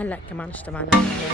هلا كمان اجتمعنا يعني.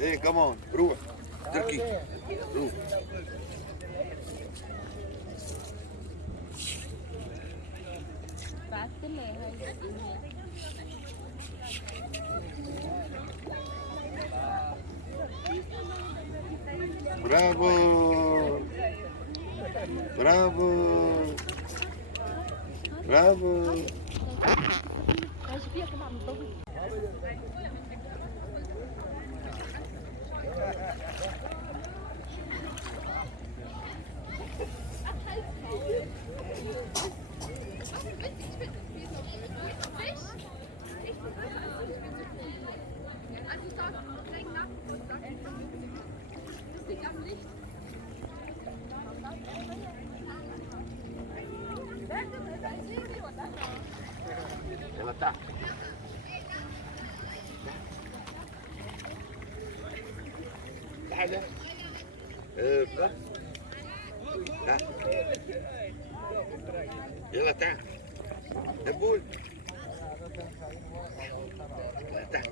Hey, come on, روح تركي روح. برافو برافو برافو. يلا تعال تعال يلا تعال دبول تعال.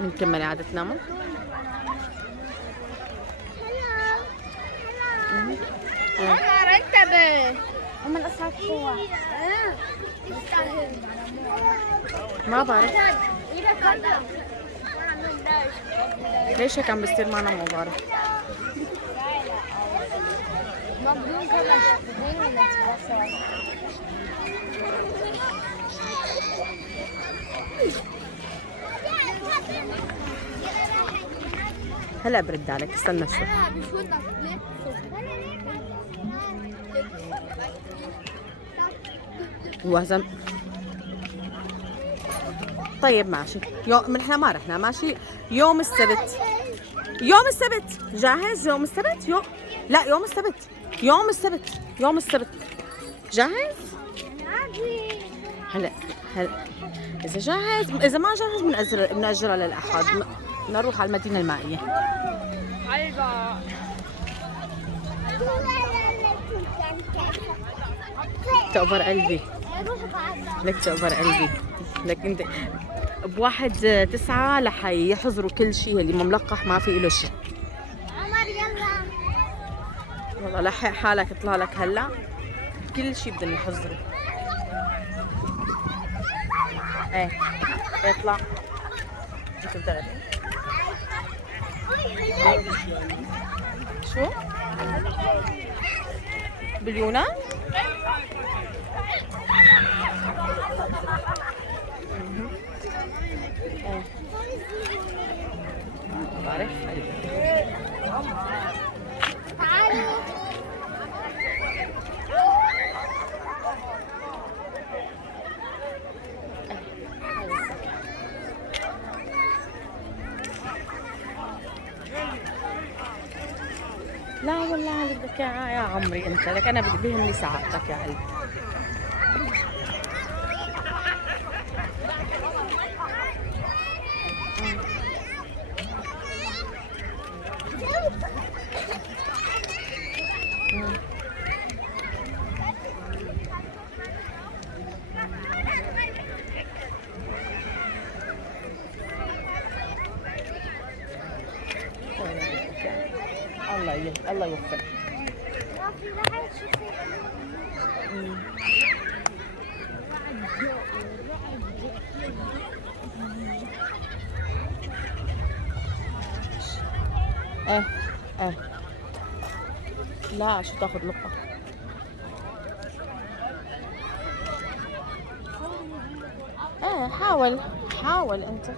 نكمل عادتنا مو؟ انتبه هم الأصحاب قوة ما بعرف ليش هيك عم بيصير معنا، ما بعرف. هلا برد عليك، استنى شوي. وهزم. طيب ماشي، احنا ما رحنا ماشي. يوم السبت، يوم السبت جاهز؟ يوم السبت لا يوم السبت، يوم السبت، يوم السبت جاهز؟ هلا إذا جاهز، إذا ما جاهز بنأجلها للأحد، نروح على المدينة المائية. تقبر قلبي لك، تقبر قلبي لك انت. ب1/9 رح يحظروا كل شيء، اللي مملقح ما في له شيء. عمر يلا والله لحق حالك، اطلع لك هلا كل شيء بدهم يحظروا. ايه اطلع انت بتعرفي شو باليونان؟ ايه بعرف. تعالوا لا والله بدك يا عمري انت، لك انا بيهمني سعادتك يا قلبي. الله يوفقك. ايه لا شو تاخذ لقطة؟ ايه حاول انت.